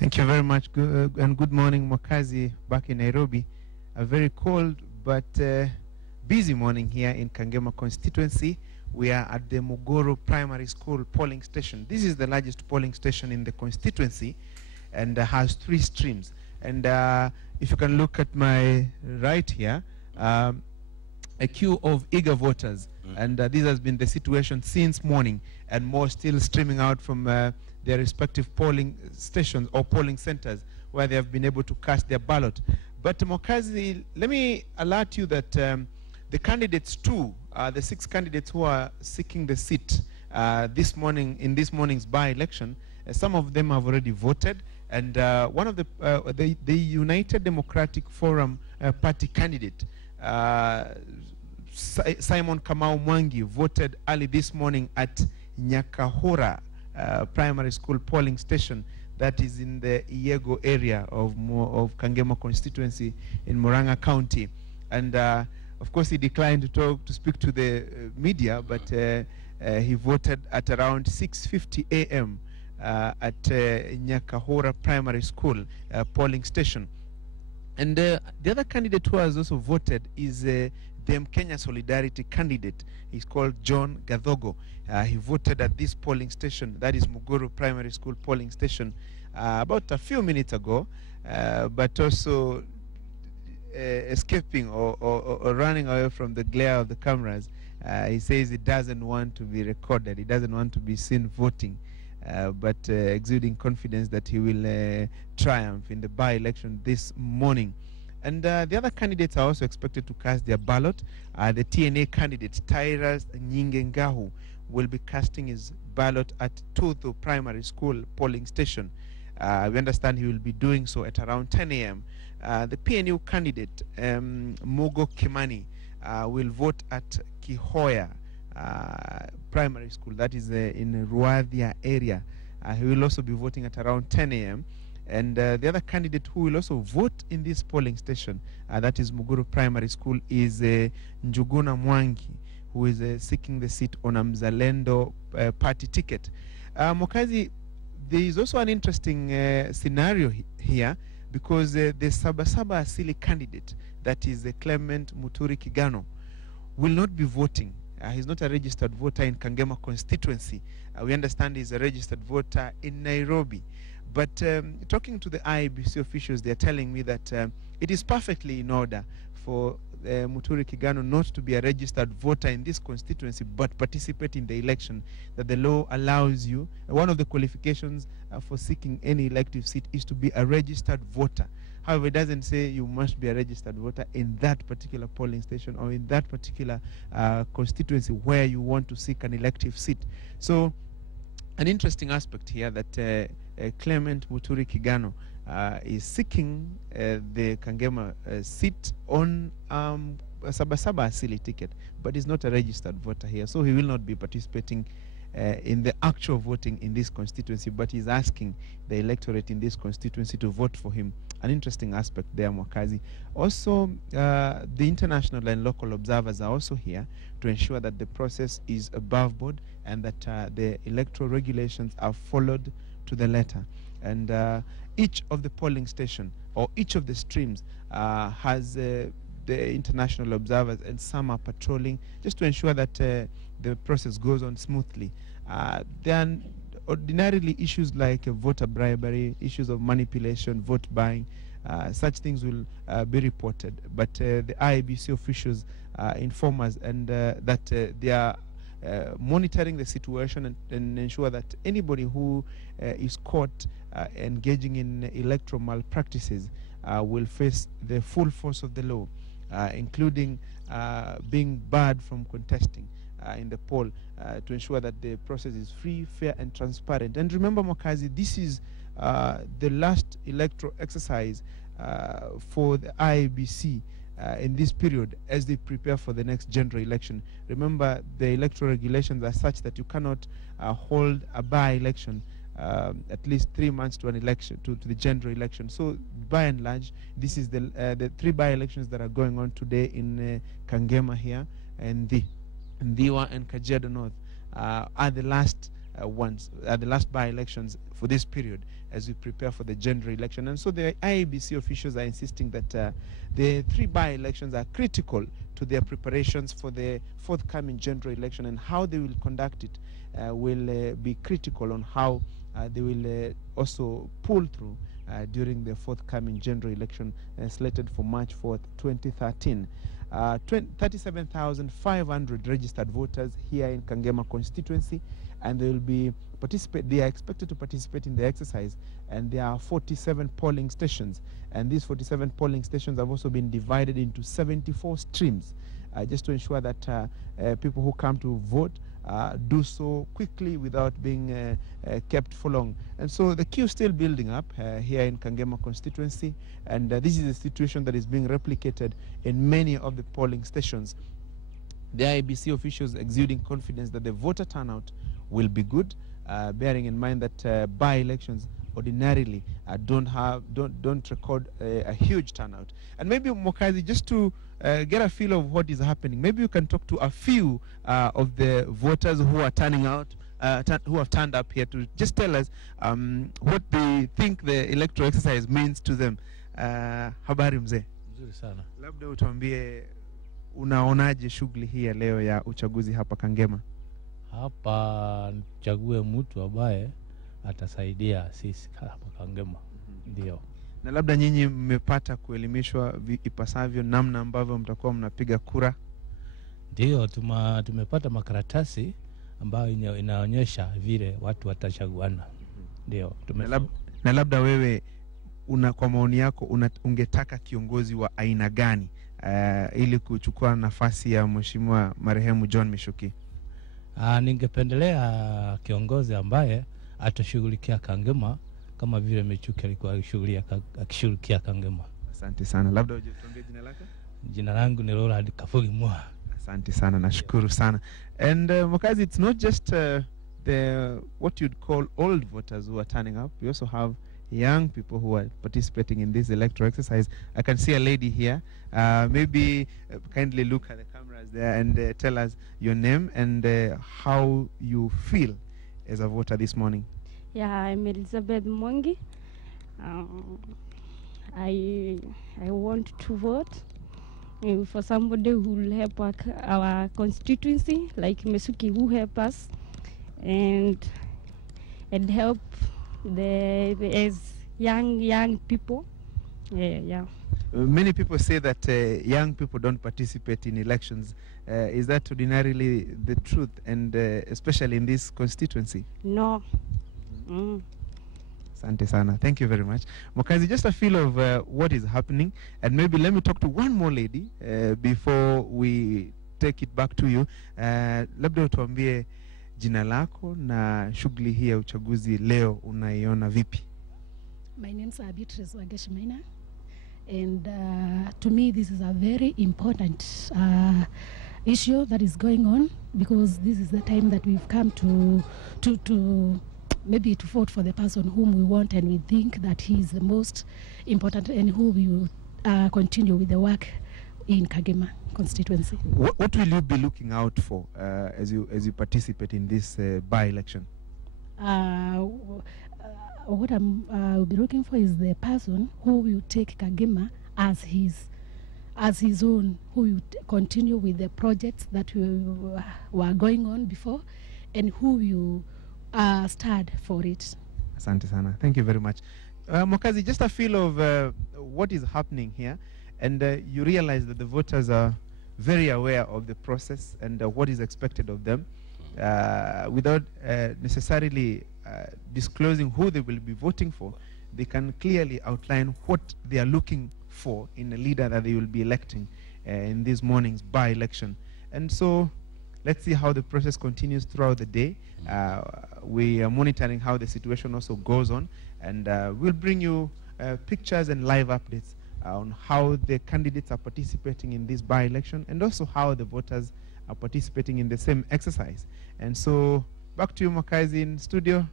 Thank you very much, and good morning, Mwakazi, back in Nairobi. A very cold but busy morning here in Kangema constituency. We are at the Mugoro Primary School polling station. This is the largest polling station in the constituency and has 3 streams. And if you can look at my right here, a queue of eager voters. And this has been the situation since morning, and more still streaming out from their respective polling stations or polling centers where they have been able to cast their ballot. But Mokazi, let me alert you that the candidates too, the 6 candidates who are seeking the seat this morning in this morning's by-election, some of them have already voted, and one of the United Democratic Forum party candidate, Simon Kamau Mwangi, voted early this morning at Nyakahura Primary School polling station that is in the Iego area of Kangema constituency in Murang'a County. And of course he declined to speak to the media, but he voted at around 6:50 a.m. At Nyakahura Primary School polling station. And the other candidate who has also voted is the Kenya Solidarity candidate. He's called John Gadhogo. He voted at this polling station, that is Mugoro Primary School polling station, about a few minutes ago, but also escaping or running away from the glare of the cameras. He says he doesn't want to be recorded. He doesn't want to be seen voting, but exuding confidence that he will triumph in the by-election this morning. And the other candidates are also expected to cast their ballot. The TNA candidate, Tyrus Nyingengahu, will be casting his ballot at Tuthu Primary School polling station. We understand he will be doing so at around 10 a.m. The PNU candidate, Mugo Kimani, will vote at Kihoya Primary School, that is in Ruadia area. He will also be voting at around 10 a.m. And the other candidate who will also vote in this polling station, that is Muguru Primary School, is Njuguna Mwangi, who is seeking the seat on a Mzalendo party ticket. Mokazi, there is also an interesting scenario here, because the Sabasaba Asili candidate, that is Clement Muturi Kigano, will not be voting. He's not a registered voter in Kangema constituency. We understand he's a registered voter in Nairobi. But talking to the IEBC officials, they're telling me that it is perfectly in order for Muturi Kigano not to be a registered voter in this constituency, but participate in the election, that the law allows you. One of the qualifications for seeking any elective seat is to be a registered voter. However, it doesn't say you must be a registered voter in that particular polling station or in that particular constituency where you want to seek an elective seat. So an interesting aspect here that Clement Muturi Kigano is seeking the Kangema seat on a Sabasaba Asili ticket, but is not a registered voter here, so he will not be participating in the actual voting in this constituency, but he's asking the electorate in this constituency to vote for him. An interesting aspect there, Mwakazi. Also, the international and local observers are also here to ensure that the process is above board and that the electoral regulations are followed to the letter. And each of the polling station or each of the streams has the international observers, and some are patrolling just to ensure that the process goes on smoothly. There are ordinarily issues like voter bribery, issues of manipulation, vote buying. Such things will be reported, but the IEBC officials inform us and that they are monitoring the situation and ensure that anybody who is caught engaging in electoral malpractices will face the full force of the law, including being barred from contesting in the poll, to ensure that the process is free, fair, and transparent. And remember, Mokazi, this is the last electoral exercise for the IEBC in this period as they prepare for the next general election. Remember, the electoral regulations are such that you cannot hold a by-election at least 3 months to an election, to the general election. So by and large, this is the 3 by-elections that are going on today in Kangema here, and Ndiwa and Kajiado North are the last ones, the last by-elections for this period. as we prepare for the general election. And so the IEBC officials are insisting that the 3 by-elections are critical to their preparations for the forthcoming general election, and how they will conduct it will be critical on how they will also pull through during the forthcoming general election slated for March 4th, 2013. 37,500 registered voters here in Kangema constituency, and they are expected to participate in the exercise, and there are 47 polling stations, and these 47 polling stations have also been divided into 74 streams, just to ensure that people who come to vote do so quickly without being kept for long. And so the queue is still building up here in Kangema constituency, and this is a situation that is being replicated in many of the polling stations. The IEBC officials exuding confidence that the voter turnout will be good, bearing in mind that by-elections ordinarily don't record a huge turnout. And maybe, Mokazi, just to get a feel of what is happening, maybe you can talk to a few of the voters who are turning out, who have turned up here, to just tell us what they think the electoral exercise means to them. Habari mzee? Nzuri sana. Labda utuambie unaonaje shughuli hii ya leo ya uchaguzi hapa Kangema? Hapa chague mtu ambaye atasaidia sisi hapa Kangema. Ndio. Na labda nyinyi mmepata kuelimishwa ipasavyo namna ambavyo mtakuwa mnapiga kura? Ndio, tumepata makaratasi ambayo inaonyesha vile watu watachaguana. Ndio, na labda wewe kwa maoni yako ungetaka kiongozi wa aina gani ili kuchukua nafasi ya mheshimiwa marehemu John Mishuki? Ningependelea kiongozi ambaye atashughulikia Kangema kama vile Michuki alikuwa akishughulikia Kangema. Asante sana. Labda utuambie jina lako? Jina langu ni Roland Kafugi Mwa. Asante sana, nashukuru sana. And Mokazi, it's not just what you'd call old voters who are turning up. We also have young people who are participating in this electoral exercise. I can see a lady here. Maybe kindly look at the cameras there and tell us your name and how you feel as a voter this morning. Yeah, I'm Elizabeth Mwangi. I want to vote for somebody who will help our constituency, like Mesuki, who help us and help as young people. Yeah. Many people say that young people don't participate in elections. Is that ordinarily the truth, and especially in this constituency? No. Asante sana. Thank you very much. Mokazi, just a feel of what is happening, and maybe let me talk to one more lady before we take it back to you. Labda utuambie jina lako na shughuli hii ya uchaguzi leo unaiona vipi? My name is Beatrice Wageshmaina, and to me this is a very important issue that is going on, because this is the time that we've come to maybe to vote for the person whom we want and we think that he is the most important and who we will continue with the work in Kangema constituency. What will you be looking out for as you participate in this by-election? What I'll be looking for is the person who will take Kangema as his own, who will continue with the projects that were going on before, and who will start for it. Asante sana. Thank you very much. Mokazi, just a feel of what is happening here, and you realize that the voters are very aware of the process and what is expected of them, without necessarily disclosing who they will be voting for. They can clearly outline what they are looking for in a leader that they will be electing in this morning's by-election. And so let's see how the process continues throughout the day. We are monitoring how the situation also goes on, and we'll bring you pictures and live updates on how the candidates are participating in this by-election, and also how the voters are participating in the same exercise. And so back to you, Mokazi, in studio.